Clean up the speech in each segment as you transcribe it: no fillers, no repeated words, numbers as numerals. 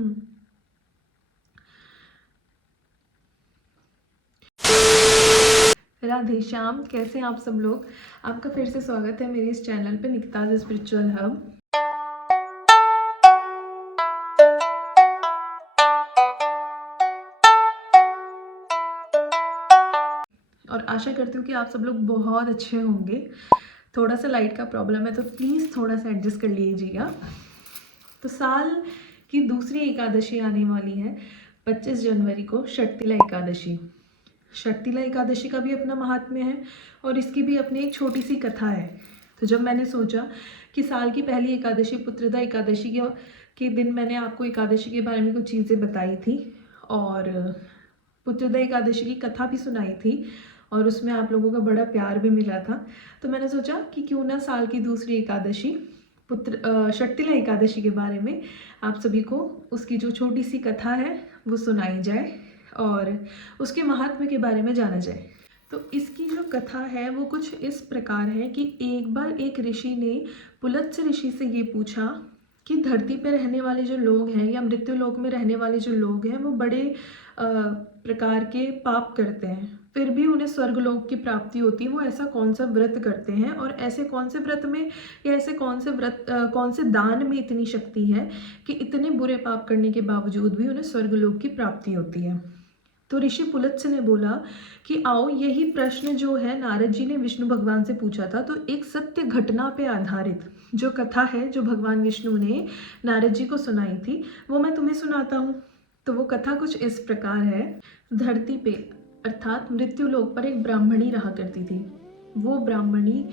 हम्म। राधे श्याम, कैसे हैं आप सब लोग। आपका फिर से स्वागत है मेरे इस चैनल पे निकिताज स्पिरिचुअल हब। और आशा करती हूँ कि आप सब लोग बहुत अच्छे होंगे। थोड़ा सा लाइट का प्रॉब्लम है तो प्लीज़ थोड़ा सा एडजस्ट कर लीजिएगा। तो साल की दूसरी एकादशी आने वाली है 25 जनवरी को, शर्तिला एकादशी। शर्तिला एकादशी का भी अपना महात्म्य है और इसकी भी अपनी एक छोटी सी कथा है। तो जब मैंने सोचा कि साल की पहली एकादशी पुत्रदा एकादशी के दिन मैंने आपको एकादशी के बारे में कुछ चीज़ें बताई थी और पुत्रदा एकादशी की कथा भी सुनाई थी और उसमें आप लोगों का बड़ा प्यार भी मिला था, तो मैंने सोचा कि क्यों ना साल की दूसरी एकादशी शर्तिला एकादशी के बारे में आप सभी को उसकी जो छोटी सी कथा है वो सुनाई जाए और उसके महात्म्य के बारे में जाना जाए। तो इसकी जो कथा है वो कुछ इस प्रकार है कि एक बार एक ऋषि ने पुलत्स्य ऋषि से ये पूछा कि धरती पर रहने वाले जो लोग हैं या मृत्यु लोक में रहने वाले जो लोग हैं वो बड़े प्रकार के पाप करते हैं, फिर भी उन्हें स्वर्गलोक की प्राप्ति होती है। वो ऐसा कौन सा व्रत करते हैं और ऐसे कौन से व्रत में या ऐसे कौन से दान में इतनी शक्ति है कि इतने बुरे पाप करने के बावजूद भी उन्हें स्वर्गलोक की प्राप्ति होती है। तो ऋषि पुलत्स्य ने बोला कि आओ, यही प्रश्न जो है नारद जी ने विष्णु भगवान से पूछा था। तो एक सत्य घटना पे आधारित जो कथा है जो भगवान विष्णु ने नारद जी को सुनाई थी वो मैं तुम्हें सुनाता हूँ। तो वो कथा कुछ इस प्रकार है। धरती पे अर्थात मृत्यु लोक पर एक ब्राह्मणी रहा करती थी। वो ब्राह्मणी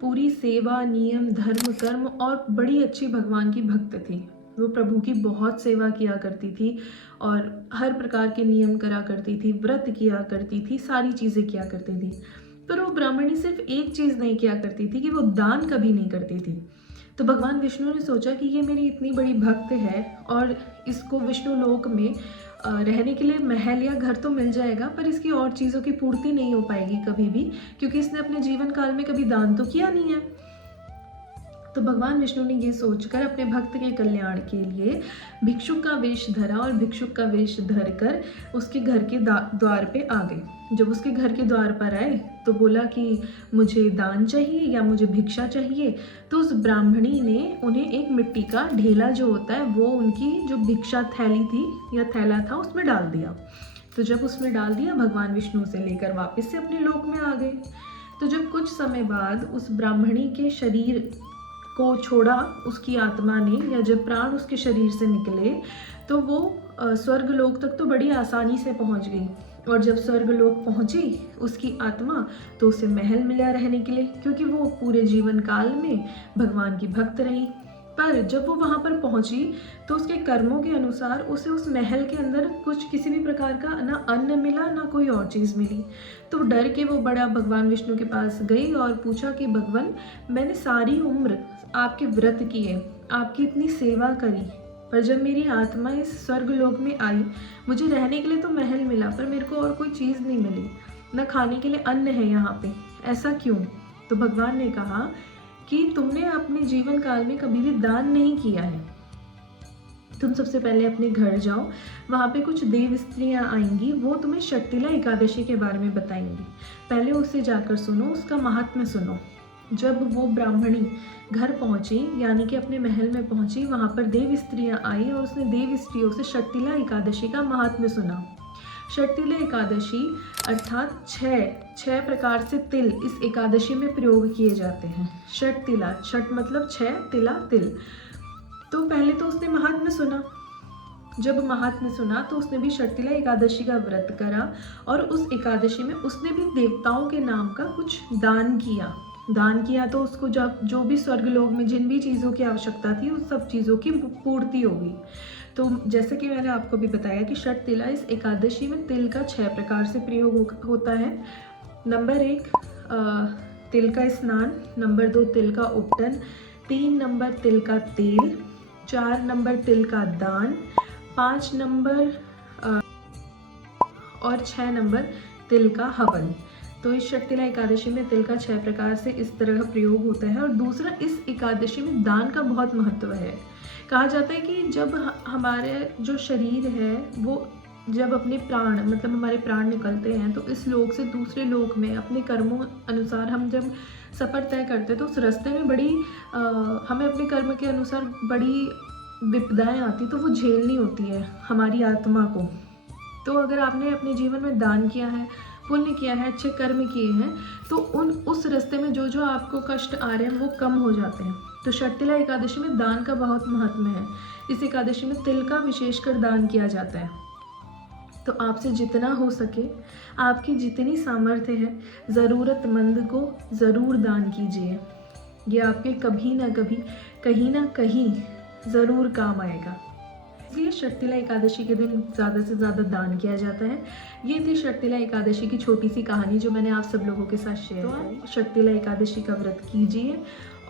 पूरी सेवा, नियम, धर्म, कर्म और बड़ी अच्छी भगवान की भक्त थी। वो प्रभु की बहुत सेवा किया करती थी और हर प्रकार के नियम करा करती थी, व्रत किया करती थी, सारी चीज़ें किया करती थी। पर वो ब्राह्मणी सिर्फ एक चीज़ नहीं किया करती थी कि वो दान कभी नहीं करती थी। तो भगवान विष्णु ने सोचा कि ये मेरी इतनी बड़ी भक्त है और इसको विष्णु लोक में रहने के लिए महल या घर तो मिल जाएगा, पर इसकी और चीज़ों की पूर्ति नहीं हो पाएगी कभी भी, क्योंकि इसने अपने जीवन काल में कभी दान तो किया नहीं है। तो भगवान विष्णु ने ये सोचकर अपने भक्त के कल्याण के लिए भिक्षुक का वेश धरा और भिक्षुक का वेश धरकर उसके घर के द्वार पे आ गए। जब उसके घर के द्वार पर आए तो बोला कि मुझे दान चाहिए या मुझे भिक्षा चाहिए। तो उस ब्राह्मणी ने उन्हें एक मिट्टी का ढेला जो होता है वो उनकी जो भिक्षा थैली थी या थैला था उसमें डाल दिया। तो जब उसमें डाल दिया, भगवान विष्णु से लेकर वापस से अपने लोक में आ गए। तो जब कुछ समय बाद उस ब्राह्मणी के शरीर को छोड़ा उसकी आत्मा ने, या जब प्राण उसके शरीर से निकले तो वो स्वर्गलोक तक तो बड़ी आसानी से पहुंच गई। और जब स्वर्गलोक पहुंची उसकी आत्मा, तो उसे महल मिला रहने के लिए, क्योंकि वो पूरे जीवन काल में भगवान की भक्त रही। पर जब वो वहाँ पर पहुंची तो उसके कर्मों के अनुसार उसे उस महल के अंदर कुछ किसी भी प्रकार का ना अन्न मिला ना कोई और चीज़ मिली। तो डर के वो बड़ा भगवान विष्णु के पास गई और पूछा कि भगवान, मैंने सारी उम्र आपके व्रत किए, आपकी इतनी सेवा करी, पर जब मेरी आत्मा इस स्वर्ग लोक में आई, मुझे रहने के लिए तो महल मिला पर मेरे को और कोई चीज़ नहीं मिली, न खाने के लिए अन्न है यहाँ पे, ऐसा क्यों। तो भगवान ने कहा कि तुमने अपने जीवन काल में कभी भी दान नहीं किया है। तुम सबसे पहले अपने घर जाओ, वहाँ पे कुछ देव स्त्रियाँ आएंगी, वो तुम्हें शर्तिला एकादशी के बारे में बताएंगी। पहले उसे जाकर सुनो, उसका महात्म्य सुनो। जब वो ब्राह्मणी घर पहुंची, यानी कि अपने महल में पहुंची, वहाँ पर देव स्त्रियाँ आई और उसने देव स्त्रियों से शर्तिला एकादशी का महात्म्य सुना। शर्तिला एकादशी अर्थात छह प्रकार से तिल इस एकादशी में प्रयोग किए जाते हैं। शर्तिला, शट मतलब 6, तिला तिल। तो पहले तो उसने महात्म्य सुना। जब महात्म्य सुना तो उसने भी शर्तिला एकादशी का व्रत करा और उस एकादशी में उसने भी देवताओं के नाम का कुछ दान किया। तो उसको जब जो भी स्वर्गलोक में जिन भी चीज़ों की आवश्यकता थी उस सब चीज़ों की पूर्ति हो गई। तो जैसे कि मैंने आपको भी बताया कि शर्तिला इस एकादशी में तिल का 6 प्रकार से प्रयोग होता है। नंबर 1 तिल का स्नान, नंबर 2 तिल का उपटन, 3 नंबर तिल का तेल, 4 नंबर तिल का दान, 5 नंबर और 6 नंबर तिल का हवन। तो इस शक्तिला एकादशी में तिल का 6 प्रकार से इस तरह का प्रयोग होता है। और दूसरा, इस एकादशी में दान का बहुत महत्व है। कहा जाता है कि जब हमारे जो शरीर है वो जब अपने प्राण मतलब हमारे प्राण निकलते हैं तो इस लोक से दूसरे लोक में अपने कर्मों अनुसार हम जब सफ़र तय करते हैं तो उस रास्ते में बड़ी हमें अपने कर्म के अनुसार बड़ी विपदाएं आती, तो वो झेलनी होती है हमारी आत्मा को। तो अगर आपने अपने जीवन में दान किया है, पुण्य किया है, अच्छे कर्म किए हैं, तो उस रास्ते में जो जो आपको कष्ट आ रहे हैं वो कम हो जाते हैं। तो शक्तिला एकादशी में दान का बहुत महत्व है। इस एकादशी में तिल का विशेषकर दान किया जाता है। तो आपसे जितना हो सके, आपकी जितनी सामर्थ्य है, ज़रूरतमंद को ज़रूर दान कीजिए। ये आपके कभी ना कभी कहीं ना कहीं ज़रूर काम आएगा। इसलिए शक्तिला एकादशी के दिन ज़्यादा से ज़्यादा दान किया जाता है। ये थी शक्तिला एकादशी की छोटी सी कहानी जो मैंने आप सब लोगों के साथ शेयर की। शक्तिला एकादशी का व्रत कीजिए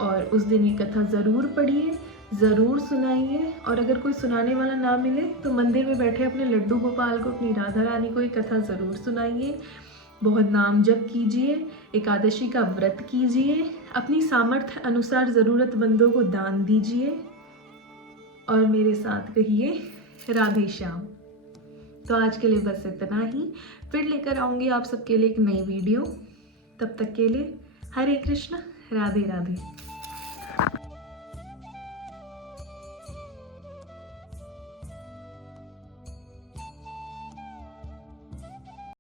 और उस दिन ये कथा ज़रूर पढ़िए, ज़रूर सुनाइए। और अगर कोई सुनाने वाला ना मिले तो मंदिर में बैठे अपने लड्डू गोपाल को, अपनी राधा रानी को ये कथा ज़रूर सुनाइए। बहुत नाम जप कीजिए, एकादशी का व्रत कीजिए, अपनी सामर्थ्य अनुसार ज़रूरतमंदों को दान दीजिए और मेरे साथ कहिए राधे श्याम। तो आज के लिए बस इतना ही। फिर लेकर आऊँगी आप सबके लिए एक नई वीडियो। तब तक के लिए हरे कृष्ण, राधे राधे।